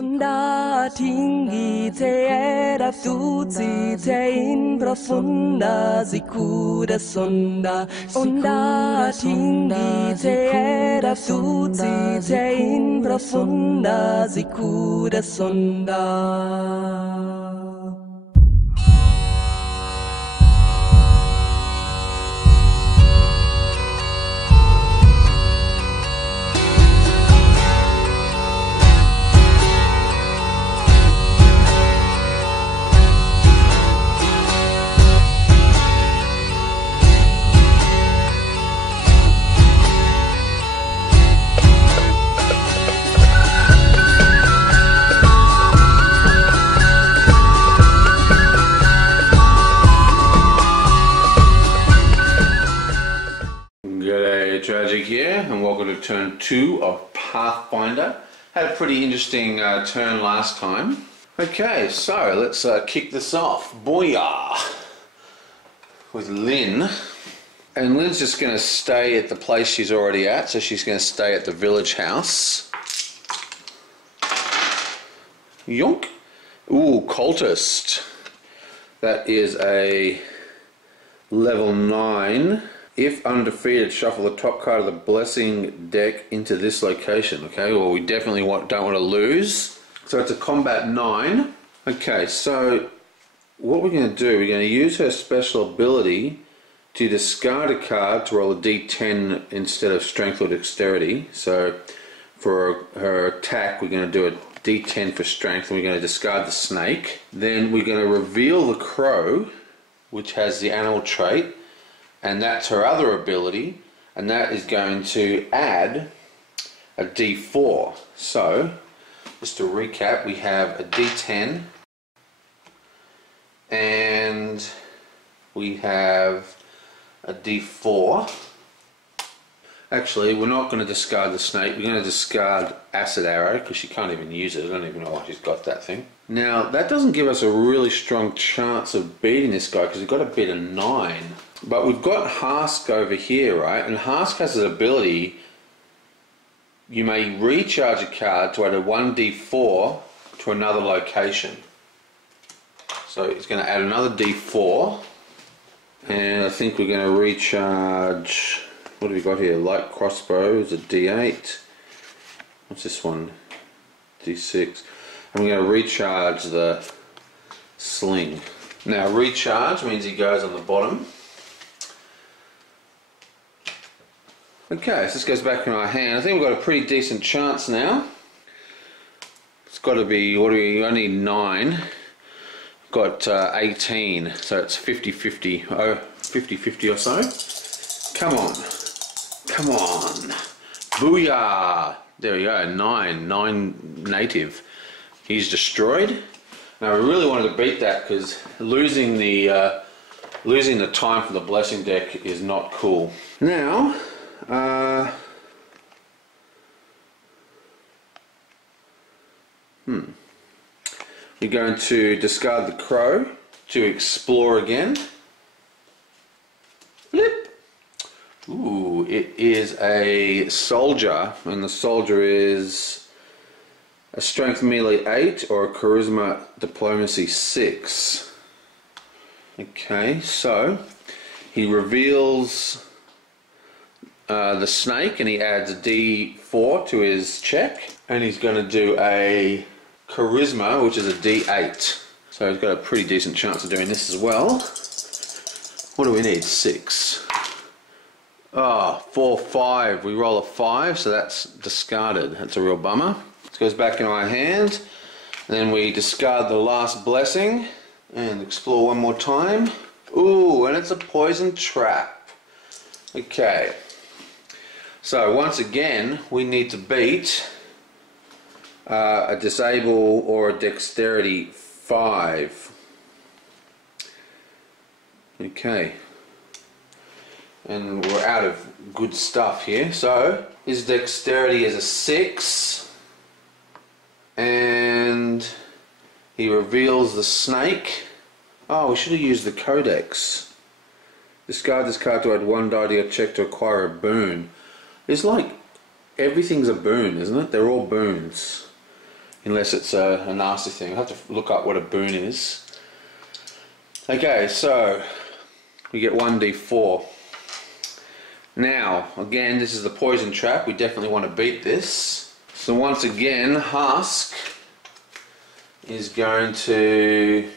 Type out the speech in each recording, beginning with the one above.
Onda tinggi te era tutti te in profonda sicura sonda. Onda tinggi te era tutti te in profonda sicura sonda. G'day, Tragic here, and welcome to turn 2 of Pathfinder. Had a pretty interesting turn last time. Okay, so let's kick this off. Booyah! With Lynn. And Lynn's just going to stay at the place she's already at, so she's going to stay at the village house. Yonk! Ooh, Cultist. That is a level 9. If undefeated, shuffle the top card of the blessing deck into this location. Okay, well, we definitely don't want to lose. So it's a combat 9. Okay, so what we're going to do, we're going to use her special ability to discard a card to roll a d10 instead of strength or dexterity. So for her attack, we're going to do a d10 for strength, and we're going to discard the snake. Then we're going to reveal the crow, which has the animal trait, and that's her other ability, and that is going to add a d4. So, just to recap, we have a d10, and we have a d4. Actually, we're not going to discard the snake, we're going to discard Acid Arrow, because she can't even use it. I don't even know why she's got that thing. Now, that doesn't give us a really strong chance of beating this guy, because we've got a bit of 9. But we've got Hask over here, right? And Hask has an ability, you may recharge a card to add a 1d4 to another location. So it's going to add another d4. And I think we're going to recharge, what have we got here? Light crossbow is a d8. What's this one? d6. And we're going to recharge the sling. Now recharge means he goes on the bottom. Okay, so this goes back in our hand. I think we've got a pretty decent chance now. It's got to be, what do we, only 9. Got 18, so it's 50-50. Oh, 50-50 or so. Come on. Come on. Booyah! There we go, 9 native. He's destroyed. Now we really wanted to beat that because losing the time for the blessing deck is not cool. Now, we're going to discard the crow to explore again. Flip. Ooh, it is a soldier, and the soldier is a strength melee 8 or a charisma diplomacy 6. Okay, so he reveals the snake, and he adds a d4 to his check, and he's going to do a charisma, which is a d8. So he's got a pretty decent chance of doing this as well. What do we need? 6. Oh, 4, 5. We roll a 5, so that's discarded. That's a real bummer. This goes back in our hand. And then we discard the last blessing and explore one more time. Ooh, and it's a poison trap. Okay. So once again, we need to beat a disable or a dexterity 5. Okay. And we're out of good stuff here. So his dexterity is a 6. And he reveals the snake. Oh, we should have used the codex. Discard this card to add 1 die to your check to acquire a boon. It's like everything's a boon, isn't it? They're all boons. unless it's a nasty thing. I'll have to look up what a boon is. Okay, so we get 1d4. Now, again, this is the poison trap. We definitely want to beat this. So once again, Husk is going to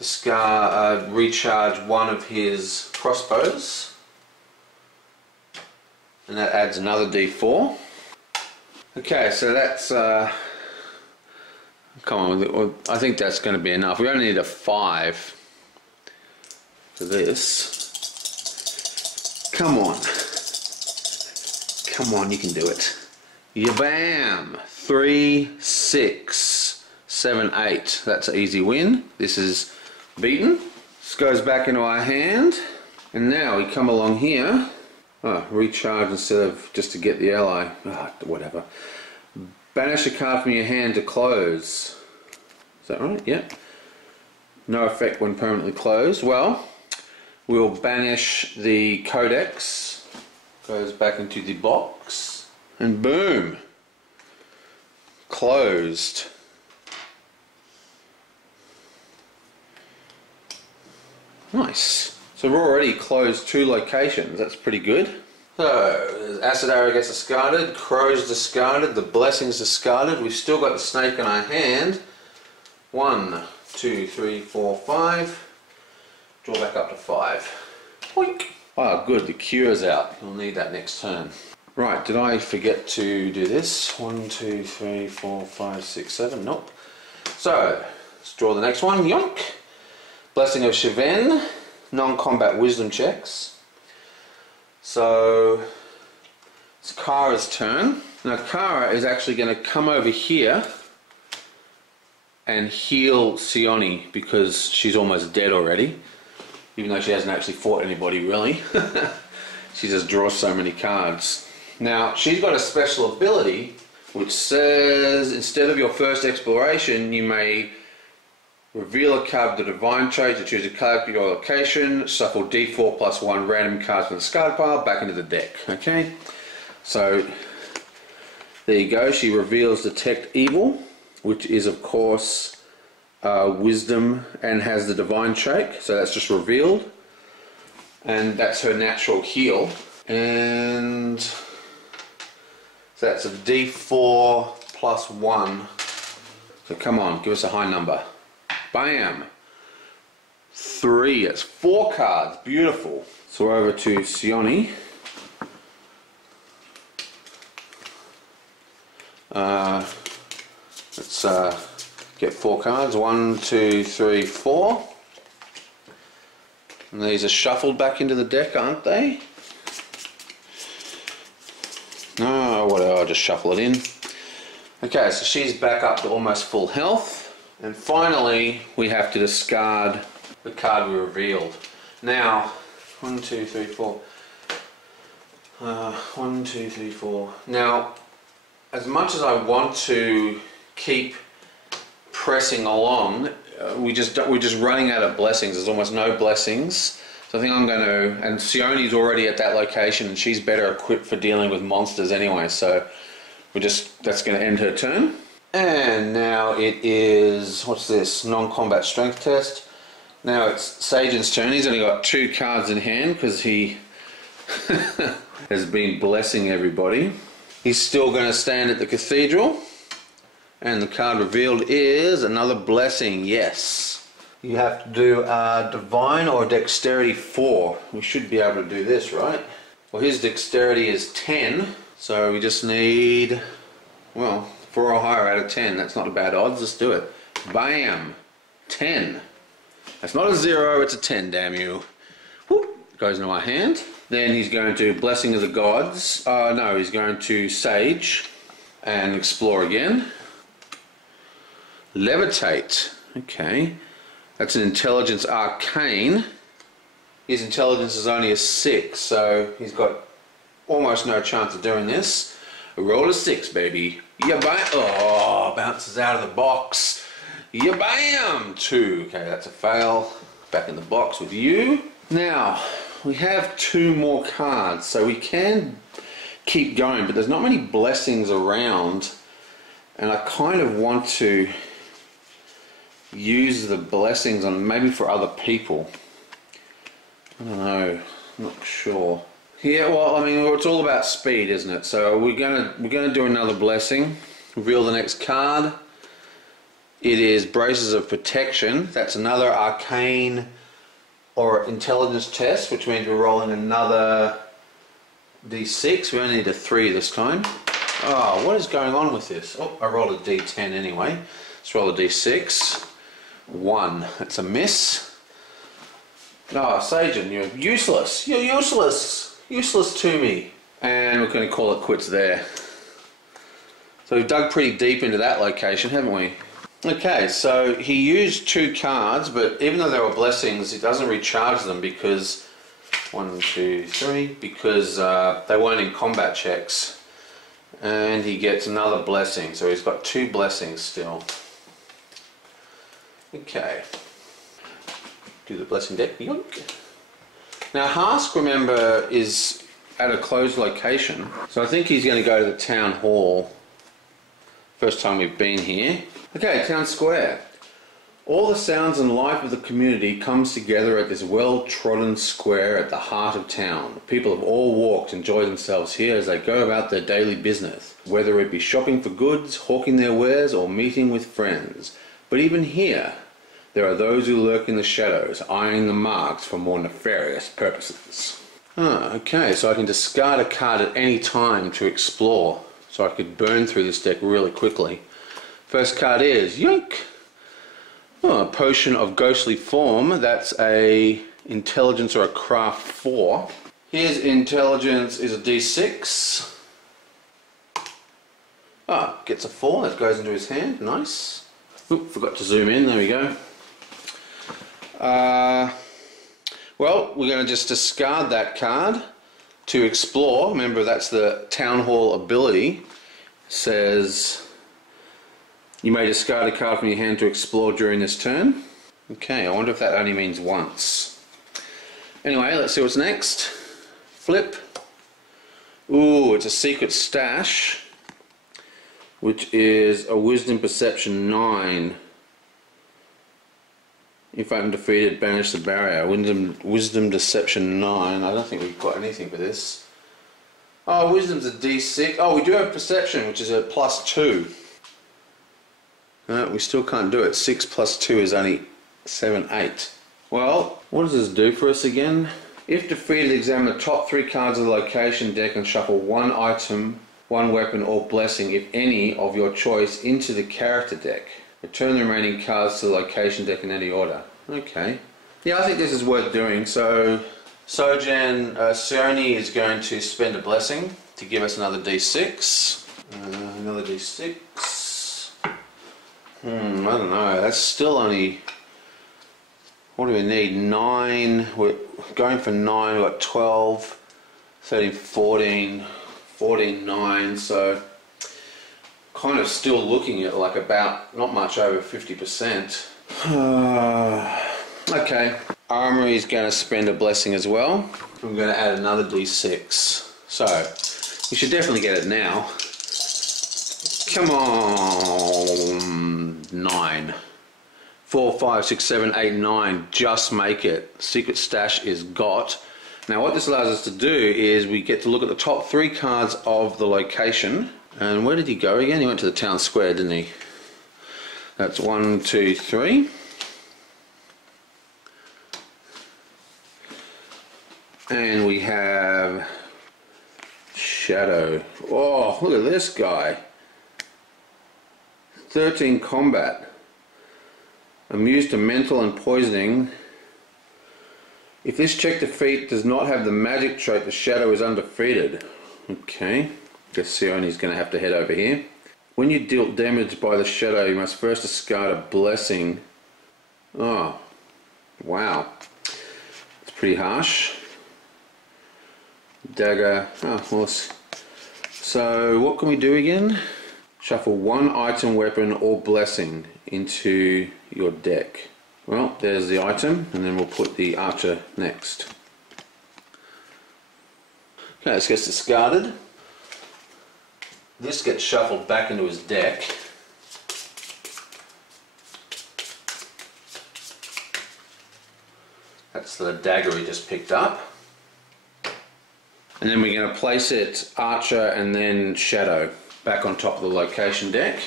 recharge one of his crossbows. And that adds another d4. Okay, so that's... come on, I think that's going to be enough. We only need a 5 for this. Come on. Come on, you can do it. Yabam! 3, 6, 7, 8. That's an easy win. This is beaten. This goes back into our hand. And now we come along here. Oh, recharge instead of just to get the ally. Oh, whatever. Banish a card from your hand to close. Is that right? Yep. No effect when permanently closed. Well, we'll banish the codex. Goes back into the box. And boom! Closed. Nice. So we've already closed 2 locations. That's pretty good. So, Acid Arrow gets discarded, Crow's discarded, the Blessing's discarded. We've still got the Snake in our hand. 1, 2, 3, 4, 5. Draw back up to 5. Boink. Oh, good, the Cure's out. We'll need that next turn. Right, did I forget to do this? 1, 2, 3, 4, 5, 6, 7. Nope. So, let's draw the next one. Yonk. Blessing of Shiven. Non-combat wisdom checks. So, it's Kara's turn. Now Kara is actually going to come over here and heal Sione because she's almost dead already. Even though she hasn't actually fought anybody really. She just draws so many cards. Now, she's got a special ability which says instead of your first exploration, you may reveal a card with the divine trait to choose a card for your location, shuffle d4 plus 1 random cards from the discard pile back into the deck. Okay? So, there you go. She reveals Detect Evil, which is, of course, wisdom and has the divine trait. So that's just revealed. And that's her natural heal. And so that's a d4 plus 1. So come on, give us a high number. Bam! 3. That's 4 cards. Beautiful. So we're over to Sione. Let's get 4 cards. 1, 2, 3, 4. And these are shuffled back into the deck, aren't they? No, whatever. I'll just shuffle it in. Okay, so she's back up to almost full health. And finally, we have to discard the card we revealed. Now, 1, 2, 3, 4. 1, 2, 3, 4. Now, as much as I want to keep pressing along, we're just running out of blessings. There's almost no blessings. So I think I'm going to... And Sione's already at that location, and she's better equipped for dealing with monsters anyway. So that's going to end her turn. And now it is, what's this, non-combat strength test. Now it's Sajan's turn. He's only got 2 cards in hand because he has been blessing everybody. He's still going to stand at the cathedral. And the card revealed is another blessing, yes. You have to do a divine or dexterity 4. We should be able to do this, right? Well, his dexterity is 10. So we just need, well, 4 or higher out of 10. That's not a bad odds. Let's do it. Bam! 10. That's not a 0, it's a 10, damn you. Whoop. Goes into my hand. Then he's going to Blessing of the Gods. No, he's going to Sage and explore again. Levitate. Okay. That's an Intelligence Arcane. His intelligence is only a 6, so he's got almost no chance of doing this. A roll of 6, baby. Oh, bounces out of the box. Bam! 2. Okay, that's a fail. Back in the box with you. Now, we have 2 more cards, so we can keep going, but there's not many blessings around. And I kind of want to use the blessings on maybe for other people. I don't know, I'm not sure. Yeah, well, I mean, it's all about speed, isn't it? So we're gonna do another blessing. Reveal the next card. It is Braces of Protection. That's another arcane or intelligence test, which means we're rolling another d6. We only need a 3 this time. Oh, what is going on with this? Oh, I rolled a d10 anyway. Let's roll a d6. 1. That's a miss. Oh, Sagen, you're useless. You're useless. Useless to me. And we're going to call it quits there. So we've dug pretty deep into that location, haven't we? Okay, so he used 2 cards, but even though they were blessings, it doesn't recharge them because 1, 2, 3, because they weren't in combat checks. And he gets another blessing, so he's got 2 blessings still. Okay. Do the blessing deck. Yoink. Now Hask, remember, is at a closed location, so I think he's going to go to the town hall. First time we've been here. Okay, town square. All the sounds and life of the community comes together at this well-trodden square at the heart of town. People of all walks enjoy themselves here as they go about their daily business, whether it be shopping for goods, hawking their wares, or meeting with friends. But even here, there are those who lurk in the shadows, eyeing the marks for more nefarious purposes. Okay, so I can discard a card at any time to explore, so I could burn through this deck really quickly. First card is, yoink! Oh, a potion of ghostly form. That's a intelligence or a craft 4. His intelligence is a d6. Ah, gets a 4. That goes into his hand. Nice. Oop, forgot to zoom in. There we go. Well, we're going to just discard that card to explore. Remember, that's the town hall ability. Says you may discard a card from your hand to explore during this turn. Okay, I wonder if that only means once. Anyway, let's see what's next. Flip. Ooh, it's a secret stash, which is a wisdom perception 9. If I'm defeated, banish the barrier. Wisdom deception 9. I don't think we've got anything for this. Oh, wisdom's a d6. Oh, we do have perception, which is a +2. No, we still can't do it. 6 + 2 is only 7, 8. Well, what does this do for us again? If defeated, examine the top 3 cards of the location deck and shuffle 1 item, 1 weapon or blessing, if any, of your choice into the character deck. Return the remaining cards to the location deck in any order. Okay. Yeah, I think this is worth doing. So, Sione is going to spend a blessing to give us another d6. Another d6. I don't know. That's still only... What do we need? 9. We're going for 9. We've got 12, 13, 14, 14, 9. So... kind of still looking at like about not much over 50%. Okay, Armory is going to spend a blessing as well. I'm going to add another d6. So, we should definitely get it now. Come on, 9. 4, 5, 6, 7, 8, 9. Just make it. Secret stash is got. Now what this allows us to do is we get to look at the top 3 cards of the location. And where did he go again? He went to the town square, didn't he? That's 1, 2, 3. And we have Shadow. Oh, look at this guy. 13 combat. Immune to mental and poisoning. If this check defeat does not have the magic trait, the Shadow is undefeated. Okay. Guess Sione's going to have to head over here. When you deal damage by the Shadow, you must first discard a blessing. Oh, wow. It's pretty harsh. Dagger. Oh, well, so what can we do again? Shuffle 1 item, weapon, or blessing into your deck. Well, there's the item, and then we'll put the archer next. Okay, this gets discarded. This gets shuffled back into his deck. That's the dagger he just picked up. And then we're going to place it archer and then shadow back on top of the location deck.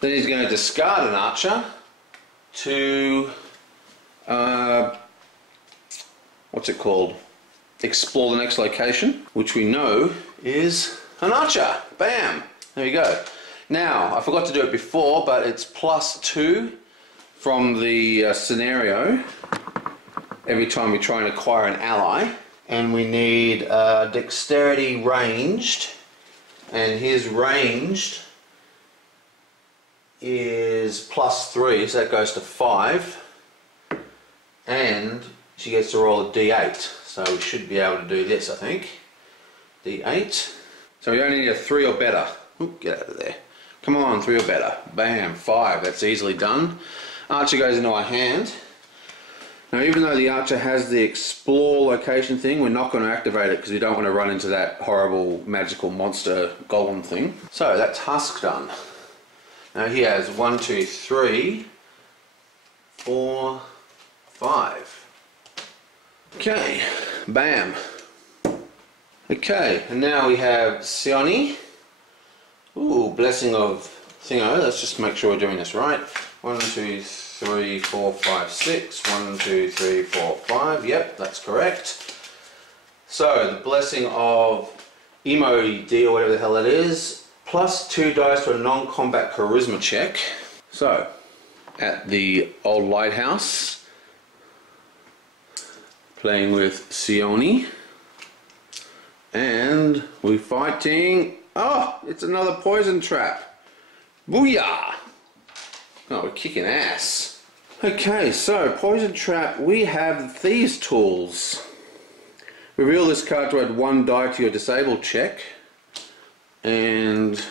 Then he's going to discard an archer to what's it called? Explore the next location, which we know is an archer. Bam! There you go. Now, I forgot to do it before, but it's +2 from the scenario every time we try and acquire an ally. And we need dexterity ranged, and his ranged is +3, so that goes to 5, and she gets to roll a d8, so we should be able to do this, I think. d8, so we only need a 3 or better. Ooh, get out of there. Come on, 3 or better. Bam, 5, that's easily done. Archer goes into our hand. Now, even though the archer has the explore location thing, we're not going to activate it because we don't want to run into that horrible magical monster golem thing. So that's Husk done. Now he has 1, 2, 3, 4, 5. Okay, bam. Okay, and now we have Sioni. Ooh, blessing of thingo. Let's just make sure we're doing this right. 1, 2, 3, 4, 5, 6. 1, 2, 3, 4, 5. Yep, that's correct. So the blessing of Emo D or whatever the hell it is, +2 dice for a non-combat charisma check. So at the old lighthouse, playing with Sioni, and we're fighting. Oh, it's another poison trap. Booyah! Oh, we're kicking ass. Okay, so poison trap, we have these tools. Reveal this card to add 1 die to your disabled check, and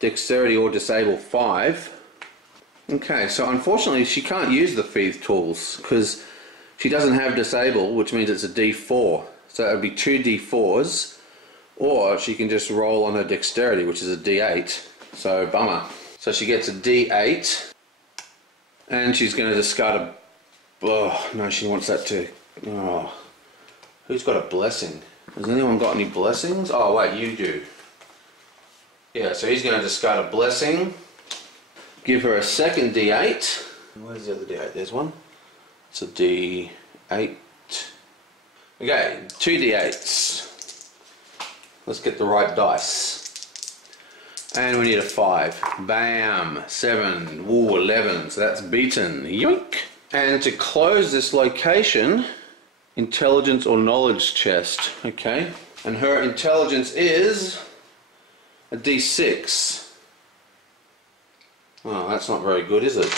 dexterity or disable 5. Okay, so unfortunately she can't use the thief tools because she doesn't have disable, which means it's a d4. So it would be 2 d4s, or she can just roll on her dexterity, which is a d8. So bummer. So she gets a d8, and she's going to discard a... Oh, no, she wants that to... Oh, who's got a blessing? Has anyone got any blessings? Oh, wait, you do. Yeah, so he's going to discard a blessing. Give her a second d8. Where's the other d8? There's one. It's a d8. Okay, 2 d8s. Let's get the right dice. And we need a 5. Bam! 7. Ooh, 11. So that's beaten. Yoink! And to close this location, intelligence or knowledge chest. Okay. And her intelligence is a d6. Oh, that's not very good, is it?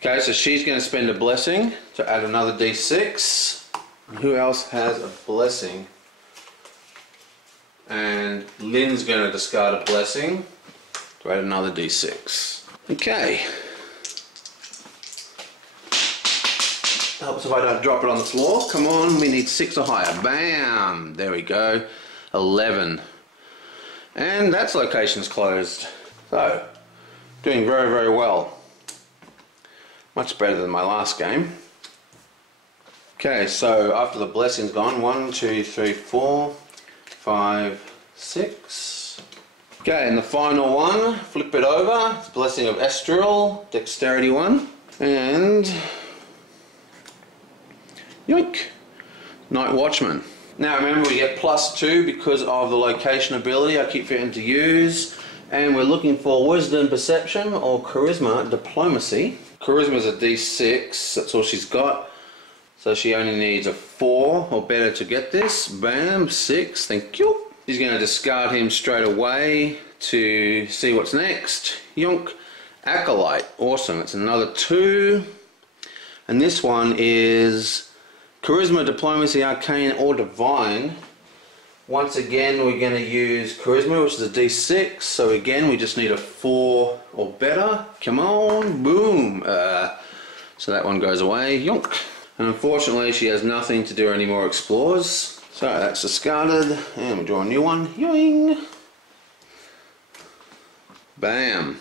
Okay, so she's going to spend a blessing to add another d6. Who else has a blessing? And Lynn's going to discard a blessing to add another d6. Okay. Helps if I don't drop it on the floor. Come on, we need 6 or higher. Bam! There we go. 11. And that's location's closed. So, doing very, very well. Much better than my last game. Okay, so after the blessing's gone, 1, 2, 3, 4, 5, 6. Okay, and the final one, flip it over. It's Blessing of Estrel, Dexterity 1. And... yoink! Night Watchman. Now remember, we get +2 because of the location ability I keep forgetting to use. And we're looking for Wisdom, Perception, or Charisma, Diplomacy. Charisma is a d6, that's all she's got. So she only needs a 4 or better to get this. Bam, 6, thank you. She's going to discard him straight away to see what's next. Yonk. Acolyte, awesome, it's another 2. And this one is Charisma, Diplomacy, Arcane, or Divine. Once again, we're going to use Charisma, which is a d6. So again, we just need a 4 or better. Come on, boom. So that one goes away. Yonk. And unfortunately, she has nothing to do any more explores. So that's discarded. And we draw a new one. Yoing. Bam.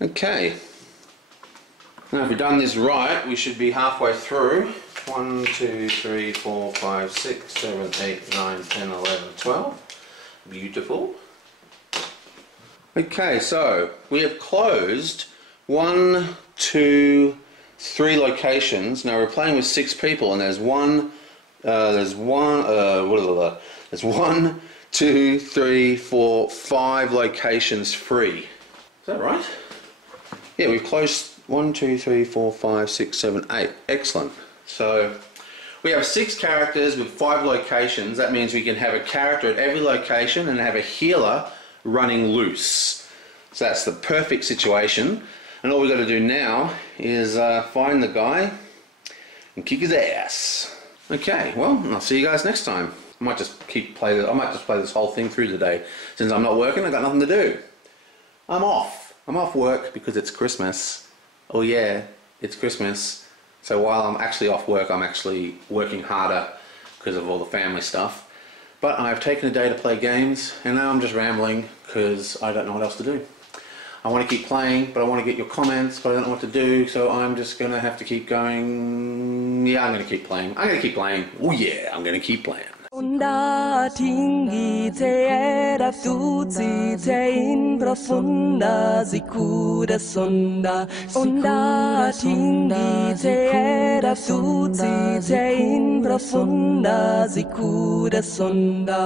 Okay. Now if we've done this right, we should be halfway through. 1, 2, 3, 4, 5, 6, 7, 8, 9, 10, 11, 12. Beautiful. Okay, so we have closed 1, 2, 3 locations. Now we're playing with 6 people, and there's 1, 2, 3, 4, 5 locations free. Is that right? Yeah, we've closed 1, 2, 3, 4, 5, 6, 7, 8. Excellent. So we have 6 characters with 5 locations. That means we can have a character at every location and have a healer running loose. So that's the perfect situation. And all we've got to do now is find the guy and kick his ass. Okay, well, I'll see you guys next time. I might just play this whole thing through today. Since I'm not working, I've got nothing to do. I'm off. I'm off work because it's Christmas. Oh yeah, it's Christmas. So while I'm actually off work, I'm actually working harder because of all the family stuff. But I've taken a day to play games, and now I'm just rambling because I don't know what else to do. I want to keep playing, but I want to get your comments, but I don't know what to do, so I'm just going to have to keep going. Yeah, I'm going to keep playing. I'm going to keep playing. Oh yeah, I'm going to keep playing. Onda tingi te era tuzi te in profunda sicura sonda. Onda tingi te era tuzi te in profunda sicura sonda.